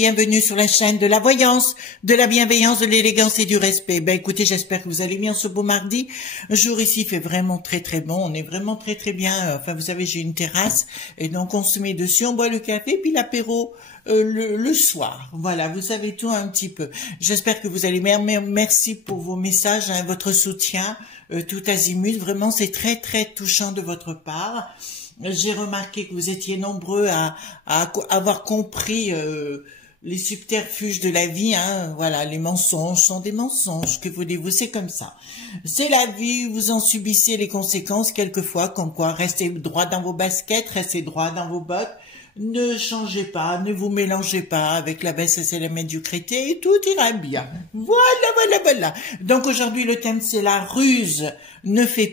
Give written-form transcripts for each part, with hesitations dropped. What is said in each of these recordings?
bienvenue sur la chaîne de la voyance, de la bienveillance, de l'élégance et du respect. Ben écoutez, j'espère que vous allez bien ce beau mardi. Un jour ici fait vraiment très très bon, on est vraiment très très bien. Enfin vous savez, j'ai une terrasse et donc on se met dessus, on boit le café puis l'apéro le soir. Voilà, vous savez tout un petit peu. J'espère que vous allez bien. Merci pour vos messages, hein, votre soutien, tout azimut. Vraiment, c'est très très touchant de votre part. J'ai remarqué que vous étiez nombreux à avoir compris les subterfuges de la vie. Hein. Voilà, les mensonges sont des mensonges. Que voulez-vous, c'est comme ça. C'est la vie, vous en subissez les conséquences quelquefois, comme quoi restez droit dans vos baskets, restez droit dans vos bottes. Ne changez pas, ne vous mélangez pas avec la baisse et la médiocrité et tout ira bien. Voilà. Donc aujourd'hui le thème c'est la ruse ne fait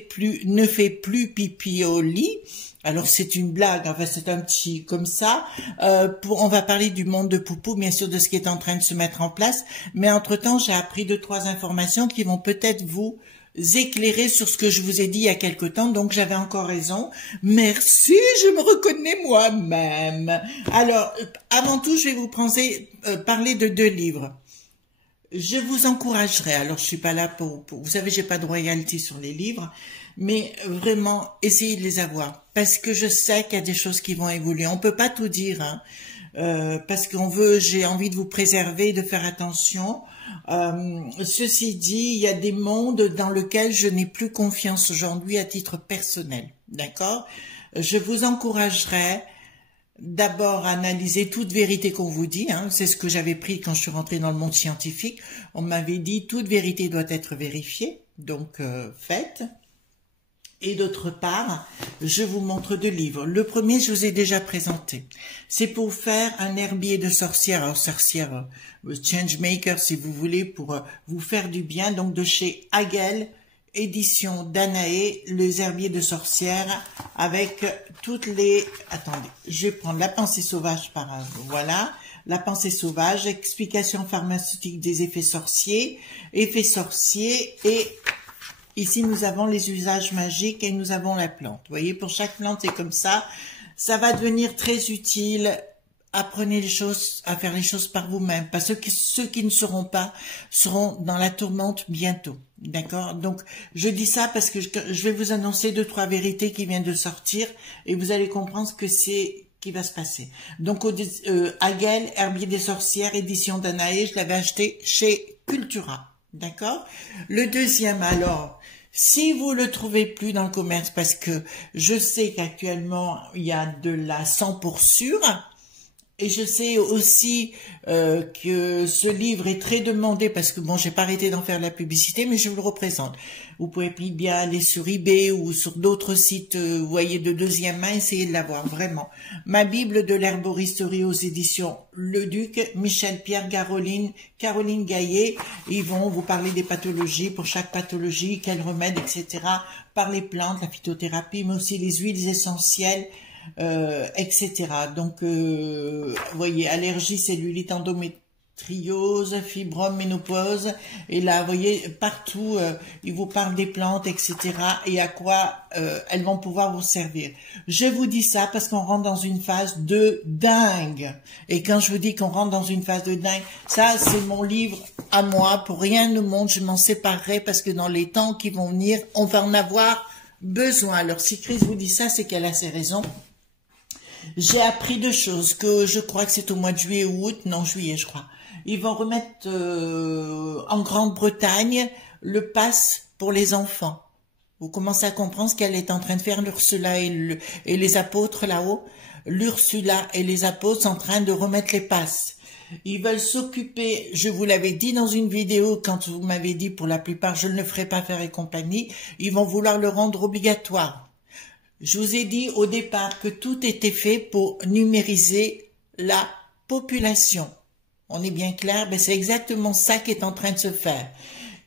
plus pipi au lit. Alors c'est une blague, enfin c'est un petit comme ça. On va parler du monde de Poupou, bien sûr de ce qui est en train de se mettre en place. Mais entre-temps j'ai appris 2-3 informations qui vont peut-être vous éclairer sur ce que je vous ai dit il y a quelque temps, donc j'avais encore raison. Merci, je me reconnais moi-même. Alors, avant tout, je vais vous parler de 2 livres. Je vous encouragerai, alors je suis pas là pour vous savez, j'ai pas de royalty sur les livres, mais vraiment, essayez de les avoir, parce que je sais qu'il y a des choses qui vont évoluer. On peut pas tout dire, hein. Parce j'ai envie de vous préserver, de faire attention. Ceci dit, il y a des mondes dans lesquels je n'ai plus confiance aujourd'hui à titre personnel, d'accord? Je vous encouragerais d'abord à analyser toute vérité qu'on vous dit, hein. C'est ce que j'avais pris quand je suis rentrée dans le monde scientifique. On m'avait dit toute vérité doit être vérifiée, donc faites. Et d'autre part, je vous montre 2 livres. Le premier, je vous ai déjà présenté. C'est pour faire un herbier de sorcière, alors sorcière, changemaker si vous voulez, pour vous faire du bien. Donc de chez Hagel, édition Danae, les herbiers de sorcière, avec toutes les... Attendez, je vais prendre la pensée sauvage voilà. La pensée sauvage, explication pharmaceutique des effets sorciers et... Ici, nous avons les usages magiques et nous avons la plante. Vous voyez, pour chaque plante, c'est comme ça. Ça va devenir très utile. Apprenez à faire les choses par vous-même. Parce que ceux qui ne seront pas seront dans la tourmente bientôt. D'accord? Donc, je dis ça parce que je vais vous annoncer 2-3 vérités qui viennent de sortir et vous allez comprendre ce que c'est qui va se passer. Donc, Hagel, herbier des sorcières, édition Danae, je l'avais acheté chez Cultura. D'accord? Le deuxième, alors, si vous le trouvez plus dans le commerce, parce que je sais qu'actuellement, il y a de la 100% sûre, et je sais aussi que ce livre est très demandé, parce que bon, j'ai pas arrêté d'en faire la publicité, mais je vous le représente. Vous pouvez bien aller sur eBay ou sur d'autres sites, vous voyez, de deuxième main, essayez de l'avoir, vraiment. Ma Bible de l'herboristerie aux éditions Le Duc, Michel Pierre, Caroline Gaillet, ils vont vous parler des pathologies, pour chaque pathologie, quels remèdes, etc., par les plantes, la phytothérapie, mais aussi les huiles essentielles, etc. Donc, vous voyez, allergie, cellulite, endométriose, fibrome, ménopause, et là, vous voyez, partout, ils vous parlent des plantes, etc., et à quoi elles vont pouvoir vous servir. Je vous dis ça parce qu'on rentre dans une phase de dingue. Et quand je vous dis qu'on rentre dans une phase de dingue, ça, c'est mon livre à moi. Pour rien au monde, je m'en séparerai parce que dans les temps qui vont venir, on va en avoir besoin. Alors, si Chris vous dit ça, c'est qu'elle a ses raisons. J'ai appris 2 choses, que je crois que c'est au mois de juillet ou août, non, juillet, je crois. Ils vont remettre en Grande-Bretagne le pass pour les enfants. Vous commencez à comprendre ce qu'elle est en train de faire, l'Ursula et les apôtres là-haut. L'Ursula et les apôtres sont en train de remettre les passes. Ils veulent s'occuper, je vous l'avais dit dans une vidéo, quand vous m'avez dit pour la plupart, je ne le ferai pas faire et compagnie, ils vont vouloir le rendre obligatoire. Je vous ai dit au départ que tout était fait pour numériser la population. On est bien clair? Ben c'est exactement ça qui est en train de se faire.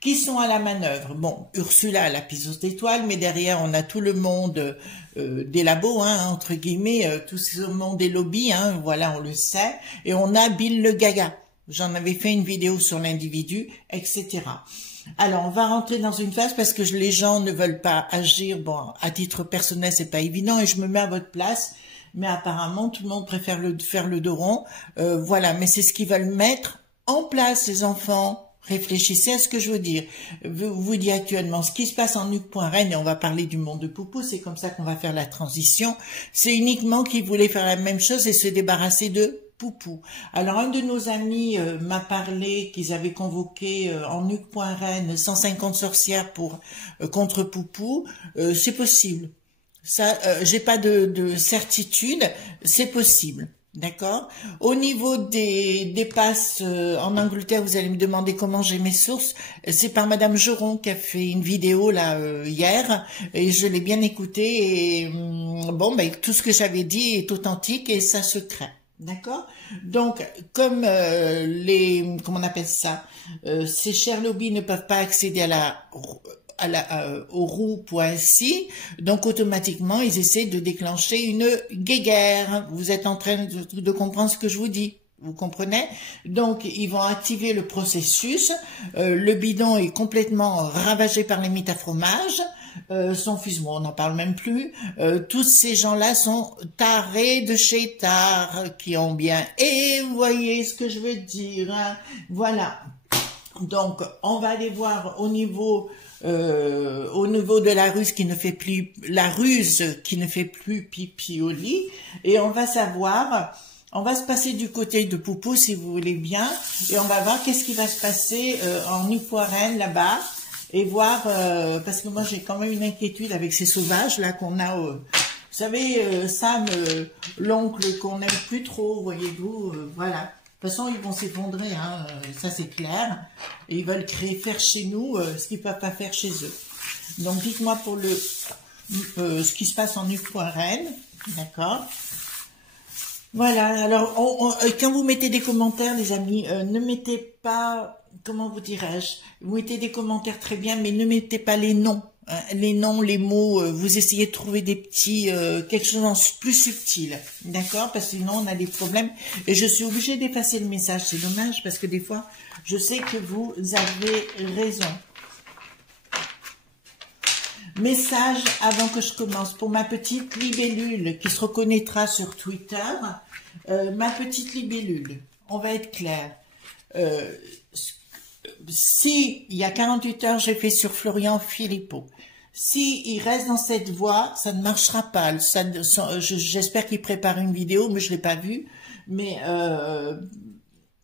Qui sont à la manœuvre? Bon, Ursula, la piseuse d'étoiles, mais derrière, on a tout le monde des labos, hein, entre guillemets, tout ce monde des lobbies, hein, voilà, on le sait. Et on a Bill le Gaga. J'en avais fait une vidéo sur l'individu, etc. Alors, on va rentrer dans une phase parce que les gens ne veulent pas agir. Bon, à titre personnel, c'est pas évident et je me mets à votre place. mais apparemment tout le monde préfère faire le dos rond. Voilà, mais c'est ce qu'ils veulent mettre en place, les enfants. Réfléchissez à ce que je veux dire. Vous dis actuellement ce qui se passe en nuque.reine, et on va parler du monde de Poupou, c'est comme ça qu'on va faire la transition. C'est uniquement qu'ils voulaient faire la même chose et se débarrasser de Poupou. Alors un de nos amis m'a parlé qu'ils avaient convoqué en nuque.reine 150 sorcières pour contre Poupou. C'est possible. Ça, j'ai pas de certitude, c'est possible. D'accord. Au niveau des passes en Angleterre, vous allez me demander comment j'ai mes sources. C'est par Madame Geron qui a fait une vidéo là hier et je l'ai bien écoutée et bon, ben tout ce que j'avais dit est authentique et ça se crée. D'accord. Donc, comme comment on appelle ça, ces chers lobbies ne peuvent pas accéder au roux.si, donc automatiquement ils essaient de déclencher une guéguerre. Vous êtes en train de comprendre ce que je vous dis, vous comprenez? Donc ils vont activer le processus, le bidon est complètement ravagé par les mites à fromage, son fils, bon, on n'en parle même plus, tous ces gens-là sont tarés de chez Tard, qui ont bien, et vous voyez ce que je veux dire, hein? Voilà. Donc on va aller voir au niveau de la ruse qui ne fait plus pipi au lit, et on va savoir, on va se passer du côté de Poupou si vous voulez bien, et on va voir qu'est-ce qui va se passer en nuque.reine là-bas, et voir, parce que moi j'ai quand même une inquiétude avec ces sauvages là qu'on a, vous savez, Sam, l'oncle qu'on n'aime plus trop, voyez-vous, voilà. De toute façon, ils vont s'effondrer, hein, ça c'est clair. Et ils veulent faire chez nous ce qu'ils ne peuvent pas faire chez eux. Donc, dites-moi pour ce qui se passe en nuque.reine, d'accord? Voilà, alors, quand vous mettez des commentaires, les amis, ne mettez pas, comment vous dirais-je, vous mettez des commentaires très bien, mais ne mettez pas les noms. Les noms, les mots, vous essayez de trouver des petits, quelque chose de plus subtil, d'accord? Parce que sinon on a des problèmes et je suis obligée d'effacer le message, c'est dommage parce que des fois, je sais que vous avez raison. Message avant que je commence pour ma petite libellule qui se reconnaîtra sur Twitter. Ma petite libellule, on va être clair. Si il y a 48 heures, j'ai fait sur Florian Philippot. Si il reste dans cette voie, ça ne marchera pas. J'espère qu'il prépare une vidéo, mais je l'ai pas vue. Mais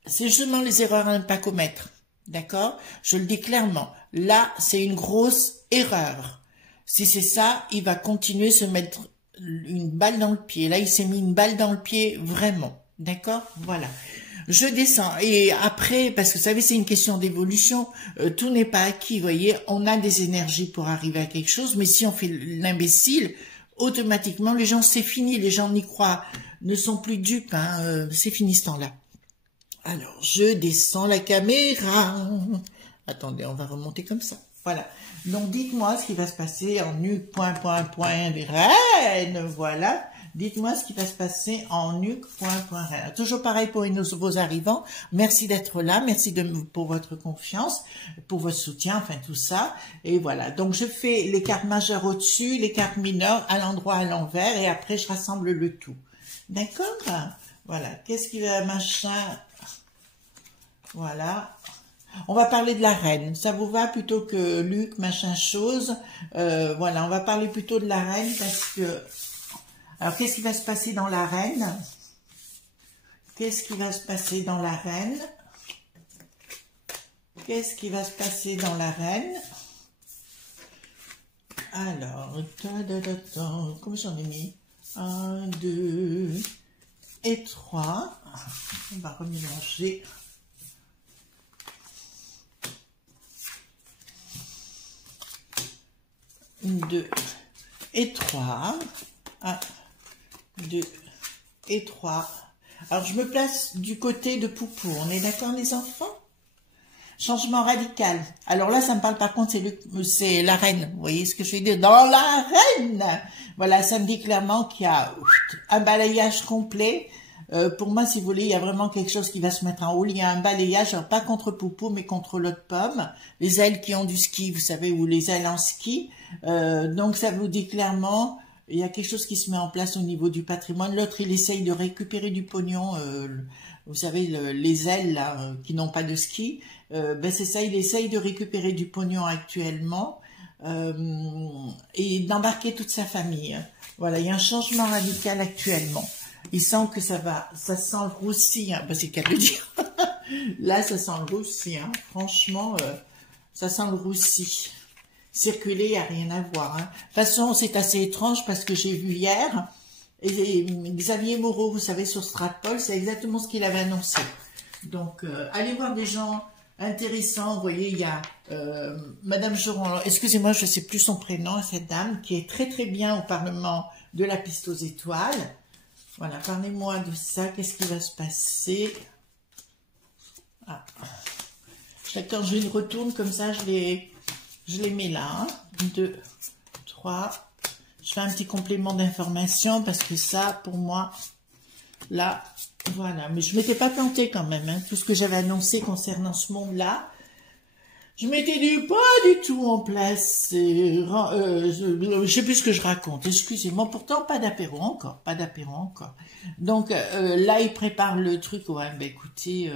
c'est justement les erreurs à ne pas commettre. D'accord? Je le dis clairement. Là, c'est une grosse erreur. Si c'est ça, il va continuer à se mettre une balle dans le pied. Là, il s'est mis une balle dans le pied, vraiment. D'accord? Voilà. Je descends. Et après, parce que vous savez, c'est une question d'évolution, tout n'est pas acquis, vous voyez. On a des énergies pour arriver à quelque chose, mais si on fait l'imbécile, automatiquement, les gens, c'est fini. Les gens n'y croient, ne sont plus dupes, hein, c'est fini ce temps-là. Alors, je descends la caméra. Attendez, on va remonter comme ça. Voilà. Donc, dites-moi ce qui va se passer en nuque, reine, voilà. Dites-moi ce qui va se passer en nuque.reine. Toujours pareil pour les nouveaux arrivants. Merci d'être là. Merci pour votre confiance, pour votre soutien, enfin tout ça. Et voilà. Donc, je fais les cartes majeures au-dessus, les cartes mineures à l'endroit à l'envers et après, je rassemble le tout. D'accord? Voilà. Qu'est-ce qui va, machin? Voilà. On va parler de la reine. Ça vous va plutôt que Luc, machin chose? Voilà. On va parler plutôt de la reine parce que... Alors, qu'est-ce qui va se passer dans l'arène? Qu'est-ce qui va se passer dans l'arène? Qu'est-ce qui va se passer dans l'arène? Alors, comment j'en ai mis? 1, 2 et 3. On va remélanger. Une, 2 et 3. 1, 2 et 3. Alors, je me place du côté de Poupou. On est d'accord, les enfants? Changement radical. Alors là, ça me parle par contre, c'est la reine. Vous voyez ce que je veux dire? Dans la reine! Voilà, ça me dit clairement qu'il y a un balayage complet. Pour moi, si vous voulez, il y a vraiment quelque chose qui va se mettre en haut. Il y a un balayage, alors pas contre Poupou, mais contre l'autre pomme. Les ailes qui ont du ski, vous savez, ou les ailes en ski. Donc, ça vous dit clairement... il y a quelque chose qui se met en place au niveau du patrimoine. L'autre, il essaye de récupérer du pognon. Vous savez, les ailes là, qui n'ont pas de ski. Ben c'est ça, il essaye de récupérer du pognon actuellement et d'embarquer toute sa famille. Voilà, il y a un changement radical actuellement. Il sent que ça sent le roussi, hein, c'est le cas de le dire. Là, ça sent le roussi, hein. Franchement, ça sent le roussi. Circuler, il n'y a rien à voir. Hein. De toute façon, c'est assez étrange parce que j'ai vu hier, et Xavier Moreau, vous savez, sur Stratpol, c'est exactement ce qu'il avait annoncé. Donc, allez voir des gens intéressants. Vous voyez, il y a Madame Joron, excusez-moi, je ne sais plus son prénom, cette dame, qui est très très bien au Parlement de la Piste aux Étoiles. Voilà, parlez-moi de ça, qu'est-ce qui va se passer? Ah. Quand je les retourne comme ça, je les mets là. 1, 2, 3. Je fais un petit complément d'information parce que ça, pour moi, là, voilà. Mais je ne m'étais pas plantée quand même. Hein. Tout ce que j'avais annoncé concernant ce monde-là, je m'étais dit pas du tout en place. Je sais plus ce que je raconte. Excusez-moi. Pourtant, pas d'apéro encore. Pas d'apéro encore. Donc, là, il prépare le truc. Ouais, ben écoutez...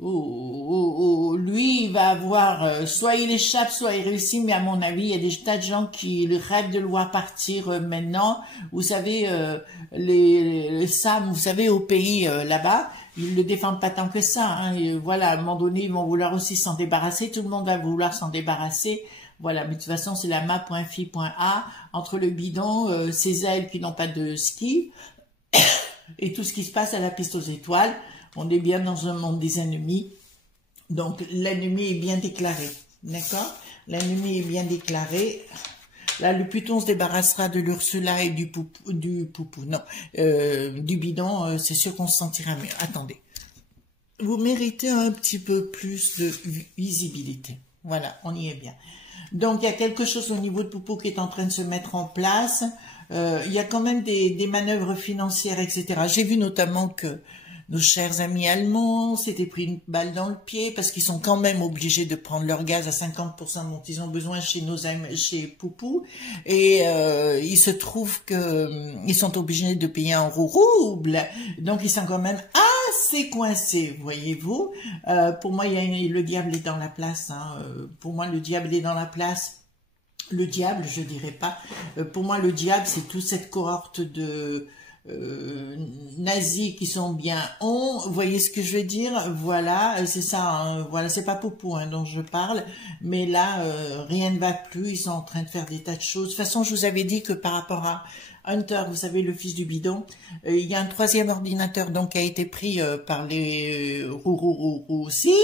lui, il va avoir, soit il échappe, soit il réussit, mais à mon avis, il y a des tas de gens qui rêvent de le voir partir maintenant. Vous savez, les Sam, vous savez, au pays là-bas, ils le défendent pas tant que ça. Hein, et voilà, à un moment donné, ils vont vouloir aussi s'en débarrasser. Tout le monde va vouloir s'en débarrasser. Voilà, mais de toute façon, c'est la ma.fi.a entre le bidon, ces ailes qui n'ont pas de ski et tout ce qui se passe à la Piste aux Étoiles. On est bien dans un monde des ennemis, donc l'ennemi est bien déclaré, d'accord? L'ennemi est bien déclaré. Là, le Pluton se débarrassera de l'Ursula et du poupou, non, du bidon, c'est sûr qu'on se sentira mieux. Attendez, vous méritez un petit peu plus de visibilité. Voilà, on y est bien. Donc, il y a quelque chose au niveau de poupou qui est en train de se mettre en place. Il y a quand même des manœuvres financières, etc. J'ai vu notamment que nos chers amis allemands s'étaient pris une balle dans le pied parce qu'ils sont quand même obligés de prendre leur gaz à 50% dont ils ont besoin chez nos amis, chez Poupou. Et il se trouve que ils sont obligés de payer en rouble. Donc ils sont quand même assez coincés, voyez-vous. Pour moi, le diable est dans la place. Hein. Pour moi, le diable est dans la place. Le diable, je dirais pas. Pour moi, le diable, c'est toute cette cohorte de nazis qui sont bien vous voyez ce que je veux dire, voilà, c'est ça, hein, voilà, c'est pas Poupou hein, dont je parle, mais là, rien ne va plus, ils sont en train de faire des tas de choses. De toute façon, je vous avais dit que par rapport à Hunter, vous savez, le fils du bidon, il y a un troisième ordinateur donc qui a été pris par les roux aussi,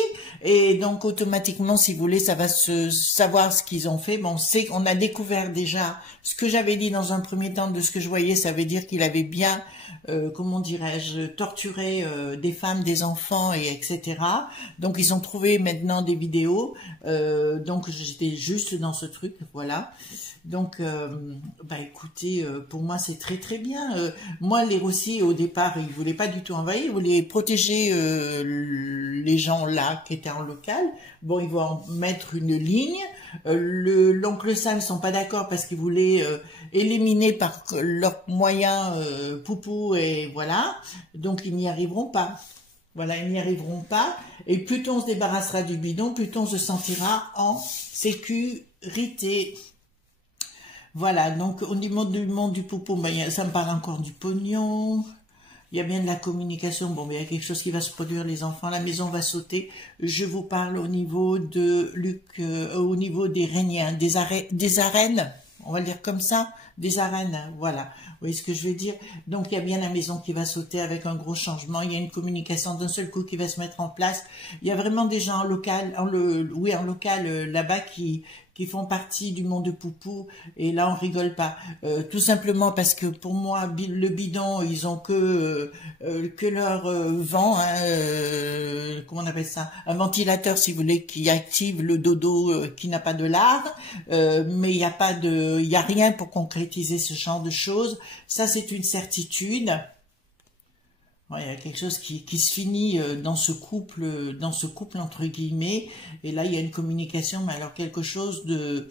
et donc automatiquement, si vous voulez, ça va se savoir ce qu'ils ont fait. Bon, on a découvert déjà ce que j'avais dit dans un premier temps de ce que je voyais, ça veut dire qu'il avait bien, comment dirais-je, torturé des femmes, des enfants, et etc. Donc ils ont trouvé maintenant des vidéos, donc j'étais juste dans ce truc, voilà. Donc, bah écoutez, pour moi c'est très très bien. Moi, les Rossiers au départ, ils voulaient pas du tout envahir, ils voulaient protéger les gens là qui étaient en local. Bon, ils vont en mettre une ligne. L'oncle Sam, ils sont pas d'accord parce qu'ils voulaient éliminer par leurs moyens Poupou et voilà. Donc ils n'y arriveront pas. Voilà, ils n'y arriveront pas. Et plus on se débarrassera du bidon, plus on se sentira en sécurité. Voilà, donc au niveau du monde du Poupou, ben, ça me parle encore du pognon. Il y a bien de la communication. Bon, mais il y a quelque chose qui va se produire, les enfants. La maison va sauter. Je vous parle au niveau de Luc, au niveau des Rhéniens, des arènes. On va le dire comme ça, des arènes. Voilà. Vous voyez ce que je veux dire? Donc, il y a bien la maison qui va sauter avec un gros changement. Il y a une communication d'un seul coup qui va se mettre en place. Il y a vraiment des gens en local, en local là-bas qui font partie du monde de Poupou, et là on rigole pas, tout simplement parce que pour moi le bidon, ils ont que leur vent, hein, comment on appelle ça, un ventilateur si vous voulez, qui active le dodo qui n'a pas de lard, mais il y a rien pour concrétiser ce genre de choses. Ça c'est une certitude. Ouais, il y a quelque chose qui se finit dans ce couple entre guillemets, et là il y a une communication, mais alors quelque chose de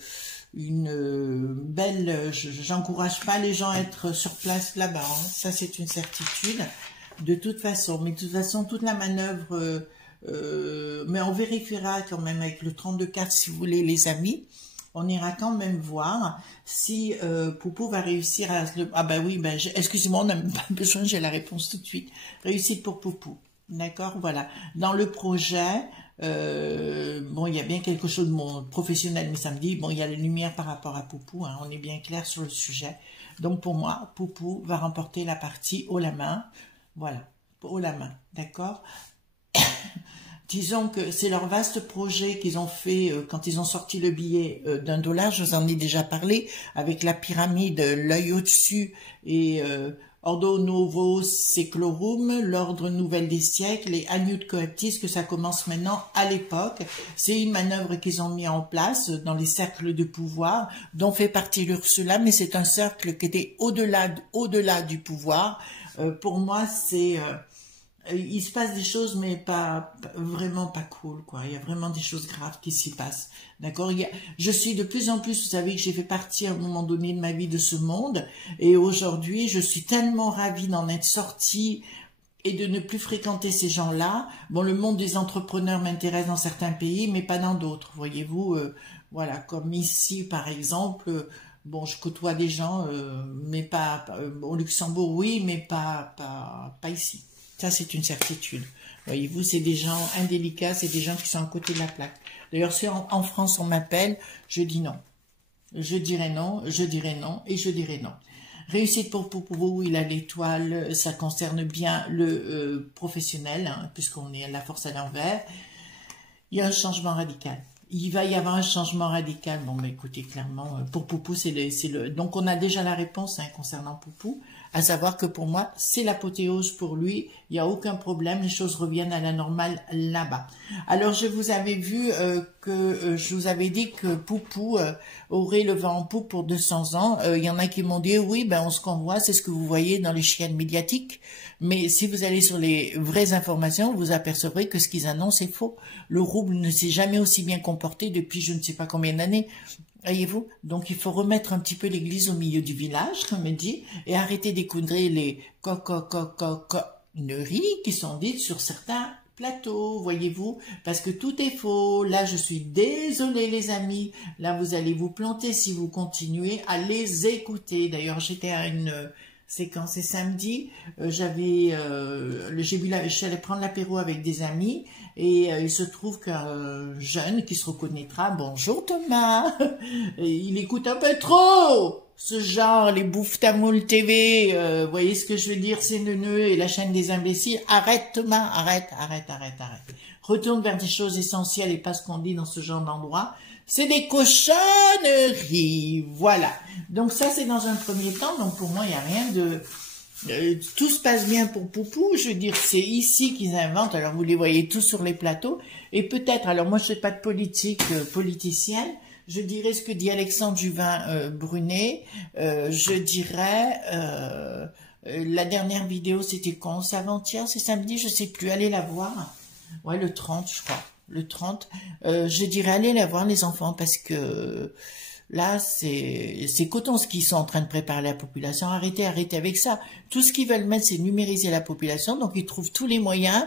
belle... J'encourage pas les gens à être sur place là-bas, hein. Ça c'est une certitude, de toute façon. Mais de toute façon, toute la manœuvre... mais on vérifiera quand même avec le 32 cartes, si vous voulez, les amis. On ira quand même voir si Poupou va réussir à... Ah ben oui, ben, excusez-moi, on n'a même pas besoin, j'ai la réponse tout de suite. Réussite pour Poupou. D'accord, voilà. Dans le projet, bon, il y a bien quelque chose de mon professionnel, mais ça me dit, bon, il y a la lumière par rapport à Poupou, hein, on est bien clair sur le sujet. Donc pour moi, Poupou va remporter la partie haut la main. Voilà, haut la main, d'accord. Disons que c'est leur vaste projet qu'ils ont fait quand ils ont sorti le billet d'1 $, je vous en ai déjà parlé, avec la pyramide, l'œil au-dessus et Ordo Novo Seclorum, l'ordre nouvelle des siècles et Agnus Coeptis, que ça commence maintenant à l'époque. C'est une manœuvre qu'ils ont mis en place dans les cercles de pouvoir, dont fait partie l'Ursula, mais c'est un cercle qui était au-delà du pouvoir. Pour moi, c'est... il se passe des choses, mais vraiment pas cool, quoi. Il y a vraiment des choses graves qui s'y passent, d'accord. Je suis de plus en plus, vous savez que j'ai fait partie à un moment donné de ma vie de ce monde, et aujourd'hui, je suis tellement ravie d'en être sortie et de ne plus fréquenter ces gens-là. Bon, le monde des entrepreneurs m'intéresse dans certains pays, mais pas dans d'autres, voyez-vous. Voilà, comme ici, par exemple. Bon, je côtoie des gens, mais pas au Luxembourg, oui, mais pas ici. Ça, c'est une certitude. Voyez-vous, c'est des gens indélicats, c'est des gens qui sont à côté de la plaque. D'ailleurs, si en France on m'appelle, je dis non. Je dirai non, je dirai non et je dirai non. Réussite pour Poupou, il a l'étoile, ça concerne bien le professionnel, hein, puisqu'on est à la force à l'envers. Il y a un changement radical. Il va y avoir un changement radical. Bon, mais écoutez, clairement, pour Poupou, donc on a déjà la réponse, hein, concernant Poupou, à savoir que pour moi, c'est l'apothéose pour lui. Il n'y a aucun problème, les choses reviennent à la normale là-bas. Alors, je vous avais vu je vous avais dit que Poupou aurait le vent en poupe pour 200 ans. Il y en a qui m'ont dit, oui, ben, ce qu'on voit, c'est ce que vous voyez dans les chaînes médiatiques. Mais si vous allez sur les vraies informations, vous apercevrez que ce qu'ils annoncent est faux. Le rouble ne s'est jamais aussi bien comporté depuis je ne sais pas combien d'années. Voyez-vous? Donc il faut remettre un petit peu l'église au milieu du village, comme on dit, et arrêter d'écoudrer les coconneries qui sont dites sur certains plateaux, voyez-vous, parce que tout est faux. Là, je suis désolée, les amis. Là, vous allez vous planter si vous continuez à les écouter. D'ailleurs, j'étais à une séquence, c'est samedi, je suis allée prendre l'apéro avec des amis, et il se trouve qu'un jeune qui se reconnaîtra, bonjour Thomas, il écoute un peu trop ce genre, les bouffes tamoul TV, voyez ce que je veux dire, c'est neuneux, et la chaîne des imbéciles. Arrête Thomas, arrête. Retourne vers des choses essentielles et pas ce qu'on dit dans ce genre d'endroit. C'est des cochonneries, voilà. Donc ça, c'est dans un premier temps. Donc pour moi, il n'y a rien de... tout se passe bien pour Poupou. Je veux dire, c'est ici qu'ils inventent. Alors vous les voyez tous sur les plateaux. Et peut-être, alors moi je ne fais pas de politique politicienne. Je dirais ce que dit Alexandre Juvin-Brunet. Je dirais... la dernière vidéo, c'était quand? C'est avant-hier, c'est samedi, je sais plus. Allez la voir. Ouais, le 30, je crois. Le 30. Je dirais allez la voir, les enfants, parce que là, c'est coton ce qu'ils sont en train de préparer la population. Arrêtez avec ça. Tout ce qu'ils veulent mettre, c'est numériser la population. Donc, ils trouvent tous les moyens,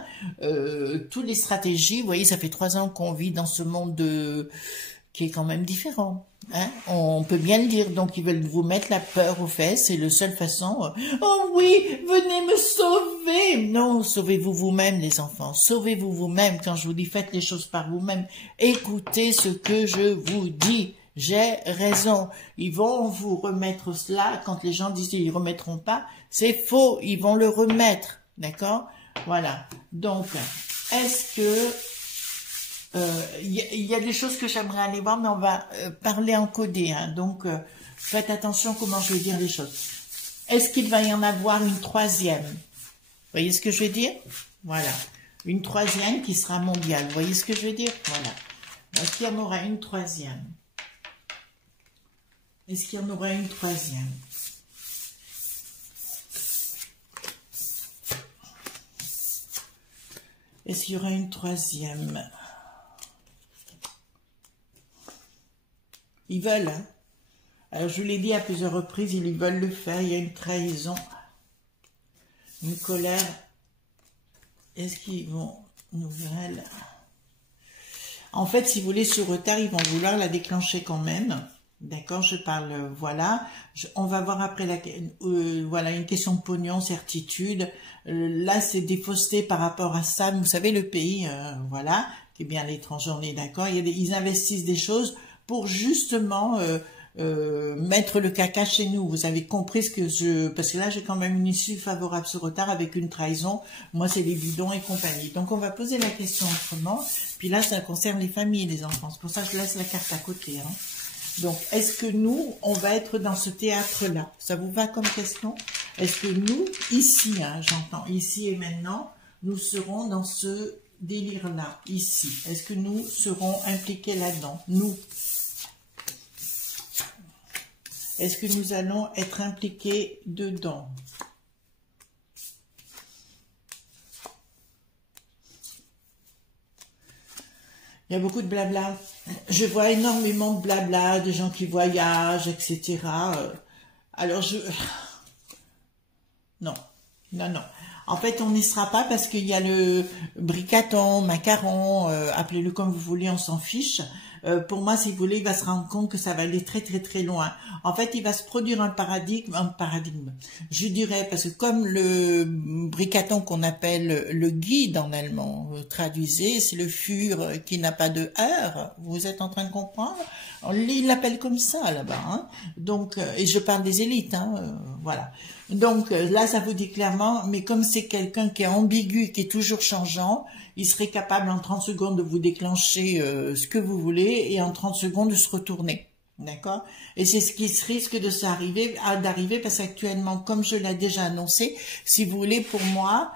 toutes les stratégies. Vous voyez, ça fait 3 ans qu'on vit dans ce monde qui est quand même différent. Hein, on peut bien le dire. Donc ils veulent vous mettre la peur aux fesses, c'est la seule façon. Oh oui, venez me sauver. Non, sauvez-vous vous-même, les enfants, sauvez-vous vous-même. Quand je vous dis faites les choses par vous-même, écoutez ce que je vous dis. J'ai raison. Ils vont vous remettre cela. Quand les gens disent qu'ils ne remettront pas, c'est faux, ils vont le remettre, d'accord? Voilà. Donc est-ce que y a des choses que j'aimerais aller voir, mais on va parler en codé, hein, donc faites attention comment je vais dire les choses. Est-ce qu'il va y en avoir une troisième? Vous voyez ce que je veux dire? Voilà. Une troisième qui sera mondiale. Vous voyez ce que je veux dire? Voilà. Est-ce qu'il y en aura une troisième? Est-ce qu'il y en aura une troisième? Est-ce qu'il y aura une troisième? Ils veulent, hein. Alors, je vous l'ai dit à plusieurs reprises, ils veulent le faire. Il y a une trahison, une colère. Est-ce qu'ils vont nouvelle? En fait, si vous voulez, sur retard, ils vont vouloir la déclencher quand même. D'accord, je parle, voilà. On va voir après voilà, une question de pognon, certitude. Là, c'est des faussetés par rapport à ça. Vous savez, le pays, voilà, qui est bien à l'étranger, on est d'accord. Ils investissent des choses pour justement mettre le caca chez nous. Vous avez compris ce que parce que là, j'ai quand même une issue favorable sur retard avec une trahison. Moi, c'est les bidons et compagnie. Donc, on va poser la question autrement. Puis là, ça concerne les familles et les enfants. C'est pour ça que je laisse la carte à côté, hein. Donc, est-ce que nous, on va être dans ce théâtre-là? Ça vous va comme question? Est-ce que nous, ici, hein, j'entends, ici et maintenant, nous serons dans ce délire-là, ici? Est-ce que nous serons impliqués là-dedans? Nous. Est-ce que nous allons être impliqués dedans? Il y a beaucoup de blabla. Je vois énormément de blabla, de gens qui voyagent, etc. Alors, non, non, non. En fait, on n'y sera pas parce qu'il y a le bricaton, macaron, appelez-le comme vous voulez, on s'en fiche. Pour moi, si vous voulez, il va se rendre compte que ça va aller très, très, très loin. En fait, il va se produire un paradigme, je dirais, parce que comme le bricaton qu'on appelle le guide en allemand, traduisez, c'est le fur qui n'a pas de R, vous êtes en train de comprendre? Il l'appelle comme ça là-bas, hein. Donc, et je parle des élites, hein, voilà. Donc là, ça vous dit clairement, mais comme c'est quelqu'un qui est ambigu, qui est toujours changeant, il serait capable en 30 secondes de vous déclencher ce que vous voulez et en 30 secondes de se retourner. D'accord? Et c'est ce qui risque d'arriver parce qu'actuellement, comme je l'ai déjà annoncé, si vous voulez, pour moi,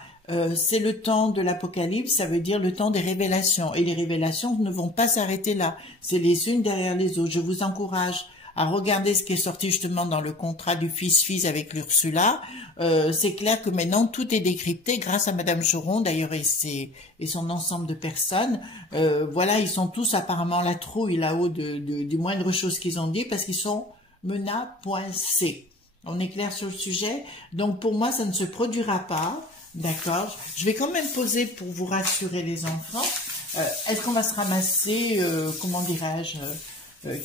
c'est le temps de l'apocalypse, ça veut dire le temps des révélations. Et les révélations ne vont pas s'arrêter là. C'est les unes derrière les autres. Je vous encourage à regarder ce qui est sorti justement dans le contrat du fils avec l'Ursula. C'est clair que maintenant tout est décrypté grâce à Madame Choron d'ailleurs et son ensemble de personnes. Voilà, ils sont tous apparemment la trouille là-haut du moindre chose qu'ils ont dit parce qu'ils sont mena.c. On est clair sur le sujet. Donc pour moi, ça ne se produira pas. D'accord. Je vais quand même poser pour vous rassurer les enfants. Est-ce qu'on va se ramasser, comment dirais-je,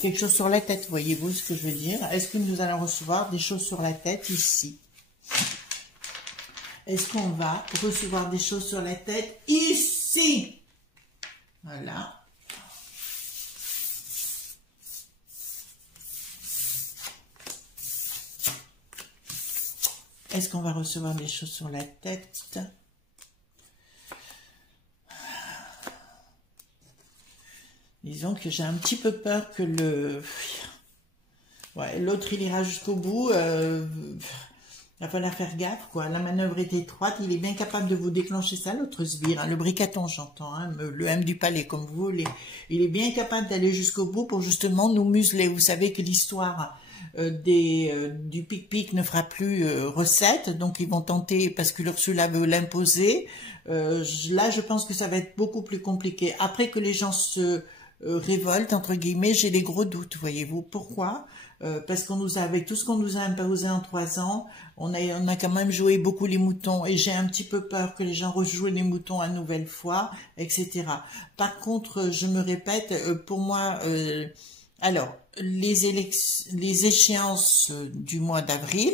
quelque chose sur la tête, voyez-vous ce que je veux dire? Est-ce que nous allons recevoir des choses sur la tête ici? Est-ce qu'on va recevoir des choses sur la tête ici? Voilà. Est-ce qu'on va recevoir des choses sur la tête? Disons que j'ai un petit peu peur que l'autre il ira jusqu'au bout. Il va falloir faire gaffe, quoi. La manœuvre est étroite. Il est bien capable de vous déclencher ça, l'autre sbire. Hein, le bricaton, j'entends. Hein, le M du palais, comme vous voulez. Il est bien capable d'aller jusqu'au bout pour justement nous museler. Vous savez que l'histoire du pic-pic ne fera plus recette. Donc, ils vont tenter, parce que l'Ursula veut l'imposer. Là, je pense que ça va être beaucoup plus compliqué. Après que les gens se révolte, entre guillemets, j'ai des gros doutes, voyez-vous. Pourquoi? Parce qu'on nous a, avec tout ce qu'on nous a imposé en 3 ans, on a quand même joué beaucoup les moutons, et j'ai un petit peu peur que les gens rejouent les moutons à nouvelle fois, etc. Par contre, je me répète, pour moi, alors, les échéances du mois d'avril,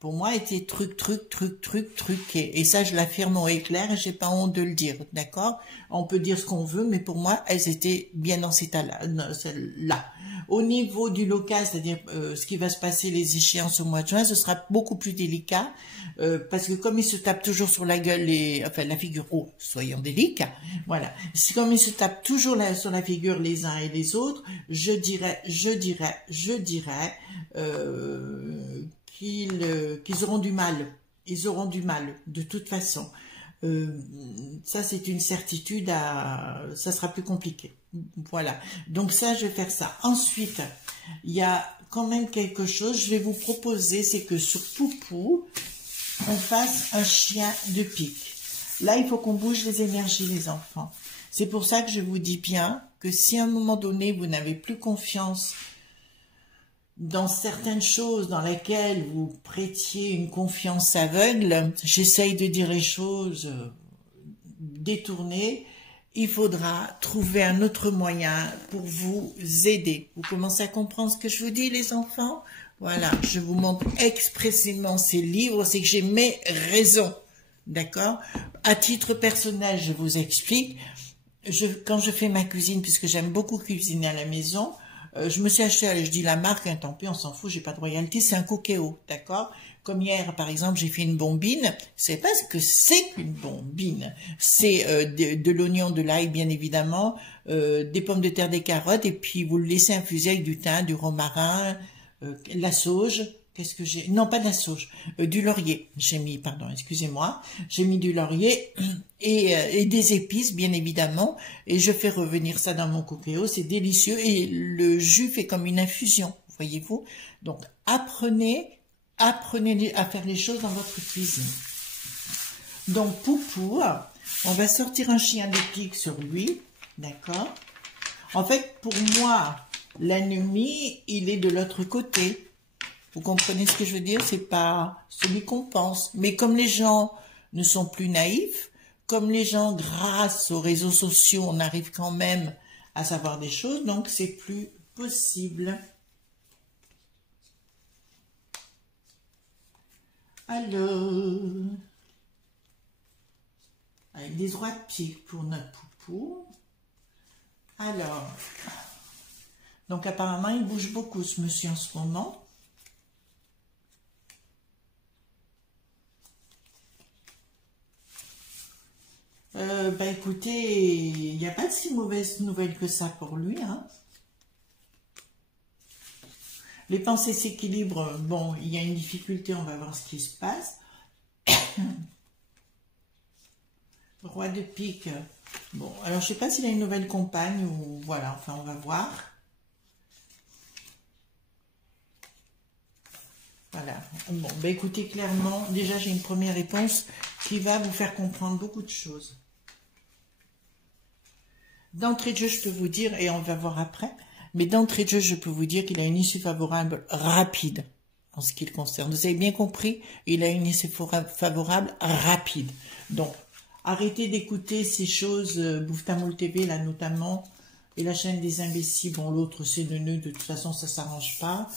pour moi, étaient truquées. Et ça, je l'affirme au éclair et j'ai pas honte de le dire, d'accord? On peut dire ce qu'on veut, mais pour moi, elles étaient bien dans cet état-là. Au niveau du local, c'est-à-dire ce qui va se passer, les échéances au mois de juin, ce sera beaucoup plus délicat, parce que comme ils se tapent toujours sur la gueule, la figure, soyons délicats, voilà. C'est comme ils se tapent toujours sur la figure les uns et les autres, je dirais, qu'ils auront du mal. Ils auront du mal, de toute façon. Ça, c'est une certitude, ça sera plus compliqué. Voilà. Donc ça, je vais faire ça. Ensuite, il y a quand même quelque chose, je vais vous proposer, c'est que sur Poupou, on fasse un chien de pique. Là, il faut qu'on bouge les énergies, les enfants. C'est pour ça que je vous dis bien que si à un moment donné, vous n'avez plus confiance dans certaines choses dans lesquelles vous prêtiez une confiance aveugle, j'essaye de dire les choses détournées, il faudra trouver un autre moyen pour vous aider. Vous commencez à comprendre ce que je vous dis, les enfants? Voilà, je vous montre expressément ces livres, c'est que j'ai mes raisons, d'accord? À titre personnel, je vous explique, quand je fais ma cuisine, puisque j'aime beaucoup cuisiner à la maison, je me suis acheté, allez, je dis la marque, hein, tant pis, on s'en fout, j'ai pas de royalty, c'est un Cookéo, d'accord? Comme hier, par exemple, j'ai fait une bombine. C'est pas ce que c'est qu'une bombine. C'est de l'oignon, de l'ail, bien évidemment, des pommes de terre, des carottes, et puis vous le laissez infuser avec du thym, du romarin, la sauge. Qu'est-ce que j'ai? Non, pas de la sauge, du laurier. J'ai mis, pardon, excusez-moi, j'ai mis du laurier et des épices, bien évidemment, et je fais revenir ça dans mon Cookéo. C'est délicieux et le jus fait comme une infusion, voyez-vous. Donc, apprenez à faire les choses dans votre cuisine. Donc, Poupou, on va sortir un chien de pique sur lui, d'accord? En fait, pour moi, l'ennemi, il est de l'autre côté. Vous comprenez ce que je veux dire? C'est pas celui qu'on pense. Mais comme les gens ne sont plus naïfs, comme les gens, grâce aux réseaux sociaux, on arrive quand même à savoir des choses, donc c'est plus possible. Alors, avec des droits de pique pour notre Poupou. Alors, donc apparemment, il bouge beaucoup ce monsieur en ce moment. Bah écoutez, il n'y a pas de si mauvaise nouvelle que ça pour lui, hein. Les pensées s'équilibrent, bon, il y a une difficulté, on va voir ce qui se passe. Roi de pique, bon, alors je sais pas s'il a une nouvelle compagne ou voilà, enfin on va voir. Voilà, bon, bah écoutez, clairement, déjà j'ai une première réponse qui va vous faire comprendre beaucoup de choses. D'entrée de jeu, je peux vous dire, et on va voir après, mais d'entrée de jeu, je peux vous dire qu'il a une issue favorable rapide en ce qui le concerne. Vous avez bien compris, il a une issue favorable rapide. Donc, arrêtez d'écouter ces choses, Bouftamoul TV, là notamment, et la chaîne des imbéciles. Bon, l'autre, c'est neuneux, de toute façon, ça s'arrange pas.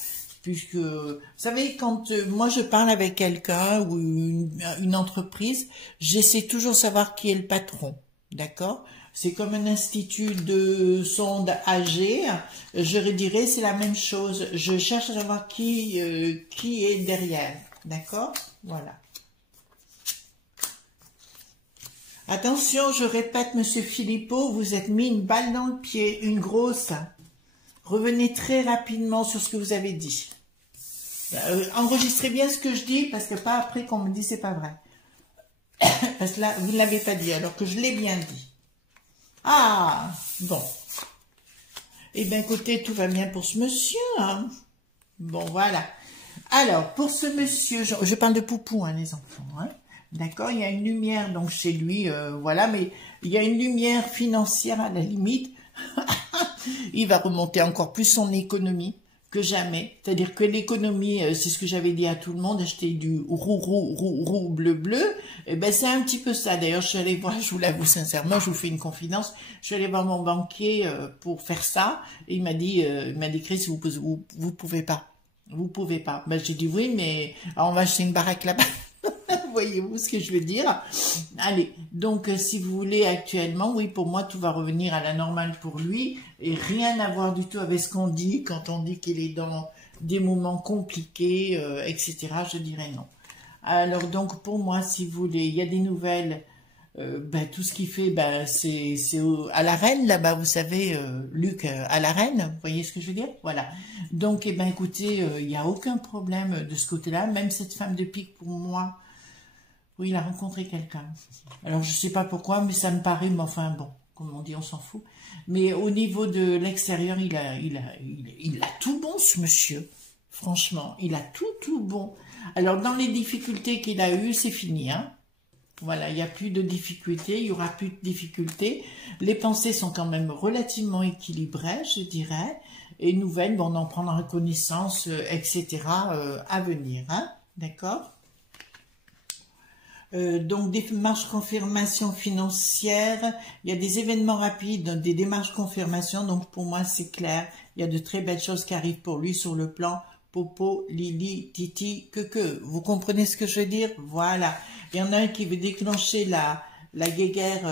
Puisque, vous savez, quand moi je parle avec quelqu'un ou une entreprise, j'essaie toujours de savoir qui est le patron, d'accord? C'est comme un institut de sonde âgée, je dirais c'est la même chose. Je cherche à savoir qui est derrière, d'accord? Voilà. Attention, je répète, Monsieur Philippot, vous êtes mis une balle dans le pied, une grosse. Revenez très rapidement sur ce que vous avez dit. Enregistrez bien ce que je dis, parce que pas après qu'on me dit c'est pas vrai. Parce que là, vous ne l'avez pas dit, alors que je l'ai bien dit. Ah, bon. Eh bien, écoutez, tout va bien pour ce monsieur, hein. Bon, voilà. Alors, pour ce monsieur, je parle de Poupou, hein, les enfants, hein. D'accord, il y a une lumière, donc, chez lui, voilà, mais il y a une lumière financière à la limite. Il va remonter encore plus son économie que jamais. C'est-à-dire que l'économie, c'est ce que j'avais dit à tout le monde, acheter du roux, bleu, et ben c'est un petit peu ça. D'ailleurs, je suis allée voir, je vous l'avoue sincèrement, je vous fais une confidence, je suis allée voir mon banquier pour faire ça, et il m'a dit, Chris, vous pouvez pas. Vous pouvez pas. Ben, j'ai dit oui, mais alors, on va acheter une baraque là-bas. Voyez-vous ce que je veux dire? Allez, donc si vous voulez actuellement, oui, pour moi, tout va revenir à la normale pour lui et rien à voir du tout avec ce qu'on dit quand on dit qu'il est dans des moments compliqués, etc. Je dirais non. Alors donc pour moi, si vous voulez, il y a des nouvelles, tout ce qu'il fait, c'est à la Reine là-bas, vous savez, Luc, à la Reine, vous voyez ce que je veux dire? Voilà. Donc, écoutez, il n'y a aucun problème de ce côté-là, même cette femme de pique pour moi. Oui, il a rencontré quelqu'un. Alors, je sais pas pourquoi, mais ça me paraît, mais enfin, bon, comme on dit, on s'en fout. Mais au niveau de l'extérieur, il a tout bon, ce monsieur. Franchement, il a tout bon. Alors, dans les difficultés qu'il a eues, c'est fini, hein. Voilà, il n'y a plus de difficultés, il y aura plus de difficultés. Les pensées sont quand même relativement équilibrées, je dirais. et nouvelles, bon, on en prendra connaissance, etc. À venir, hein, d'accord? Donc, des démarches confirmation financière, il y a des événements rapides, des démarches confirmation, donc pour moi c'est clair, il y a de très belles choses qui arrivent pour lui sur le plan Popo, Lili, Titi, que. Vous comprenez ce que je veux dire? Voilà. Il y en a un qui veut déclencher la guéguerre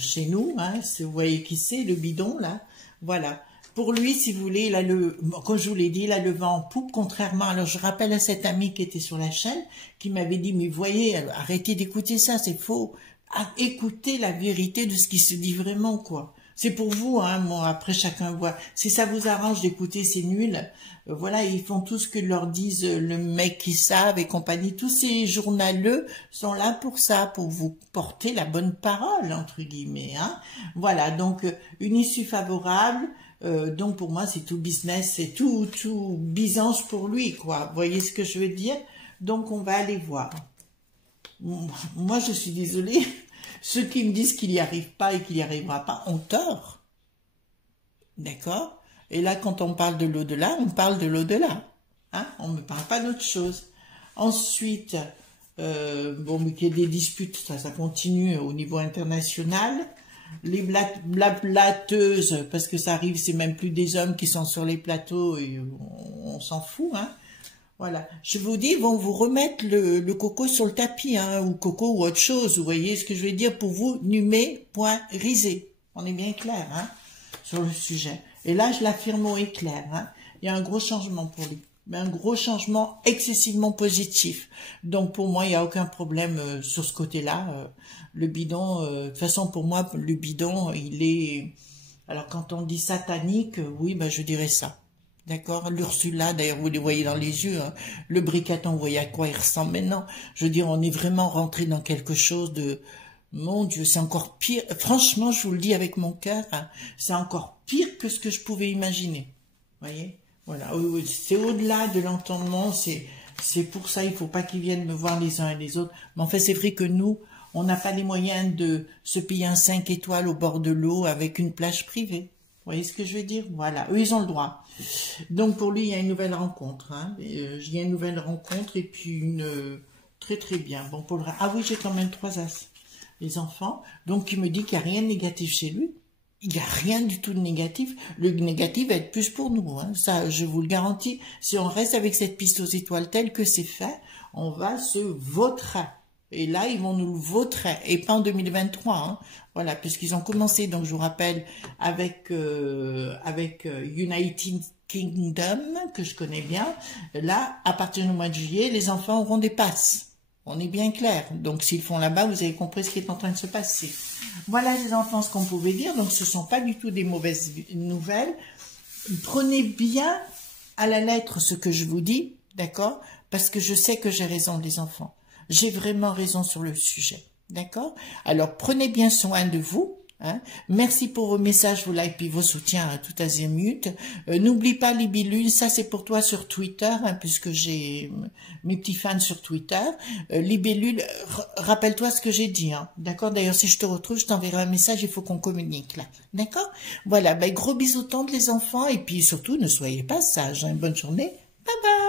chez nous, hein, vous voyez qui c'est, le bidon là, voilà. Pour lui, si vous voulez, il a comme je vous l'ai dit, il a le vent en poupe, contrairement, alors je rappelle à cet ami qui était sur la chaîne, qui m'avait dit, mais voyez, arrêtez d'écouter ça, c'est faux. Écoutez la vérité de ce qui se dit vraiment, quoi. C'est pour vous, hein, moi, après chacun voit. Si ça vous arrange d'écouter, c'est nul. Voilà, ils font tout ce que leur disent le mec qui savent et compagnie. Tous ces journaleux sont là pour ça, pour vous porter la bonne parole, entre guillemets, hein. Voilà, donc, une issue favorable. Donc pour moi c'est tout business, c'est tout Byzance pour lui, quoi. Vous voyez ce que je veux dire? Donc on va aller voir. Moi je suis désolée, ceux qui me disent qu'il n'y arrive pas et qu'il n'y arrivera pas ont tort. D'accord? Et là quand on parle de l'au-delà, on parle de l'au-delà. Hein? On ne me parle pas d'autre chose. Ensuite, bon, mais qu'il y ait des disputes, ça continue au niveau international. Les blatteuses, parce que ça arrive, c'est même plus des hommes qui sont sur les plateaux et on s'en fout, hein. Voilà. Je vous dis, ils vont vous remettre le coco sur le tapis, hein, ou coco ou autre chose, vous voyez ce que je veux dire pour vous, numériser. On est bien clair, hein, sur le sujet. Et là, je l'affirme au éclair, hein. Il y a un gros changement pour lui. Mais un gros changement excessivement positif. Donc pour moi, il n'y a aucun problème sur ce côté-là. Le bidon, de toute façon pour moi, le bidon, il est... Alors quand on dit satanique, oui, ben, je dirais ça. D'accord? L'Ursula, d'ailleurs, vous les voyez dans les yeux. Hein. Le bricaton, vous voyez à quoi il ressemble maintenant. Je veux dire, on est vraiment rentré dans quelque chose de... Mon Dieu, c'est encore pire. Franchement, je vous le dis avec mon cœur, hein, c'est encore pire que ce que je pouvais imaginer. Vous voyez? Voilà, c'est au-delà de l'entendement, c'est pour ça, il faut pas qu'ils viennent me voir les uns et les autres. Mais en fait, c'est vrai que nous, on n'a pas les moyens de se payer un 5 étoiles au bord de l'eau avec une plage privée. Vous voyez ce que je veux dire? Voilà, eux, ils ont le droit. Donc, pour lui, il y a une nouvelle rencontre. Hein. Il y a une nouvelle rencontre et puis une... très, très bien. Bon, pour le... Ah oui, j'ai quand même 3 as. Les enfants. Donc, il me dit qu'il n'y a rien de négatif chez lui. Il n'y a rien du tout de négatif. Le négatif va être plus pour nous. Hein. Ça, je vous le garantis. Si on reste avec cette piste aux étoiles telle que c'est fait, on va se vautrer. Et là, ils vont nous le vautrer. Et pas en 2023. Hein. Voilà, puisqu'ils ont commencé, donc je vous rappelle, avec United Kingdom, que je connais bien. Là, à partir du mois de juillet, les enfants auront des passes. On est bien clair. Donc, s'ils font là-bas, vous avez compris ce qui est en train de se passer. Voilà, les enfants, ce qu'on pouvait dire. Donc, ce ne sont pas du tout des mauvaises nouvelles. Prenez bien à la lettre ce que je vous dis, d'accord? Parce que je sais que j'ai raison, les enfants. J'ai vraiment raison sur le sujet, d'accord? Alors, prenez bien soin de vous. Hein. Merci pour vos messages, vos likes et vos soutiens à tout azimut. N'oublie pas Libellule, ça c'est pour toi sur Twitter, hein, puisque j'ai mes petits fans sur Twitter. Libellule, rappelle-toi ce que j'ai dit, hein, d'accord? D'ailleurs, si je te retrouve, je t'enverrai un message, il faut qu'on communique là, d'accord? Voilà, ben, gros bisous tendres les enfants, et puis surtout, ne soyez pas sages, hein. Bonne journée, bye bye!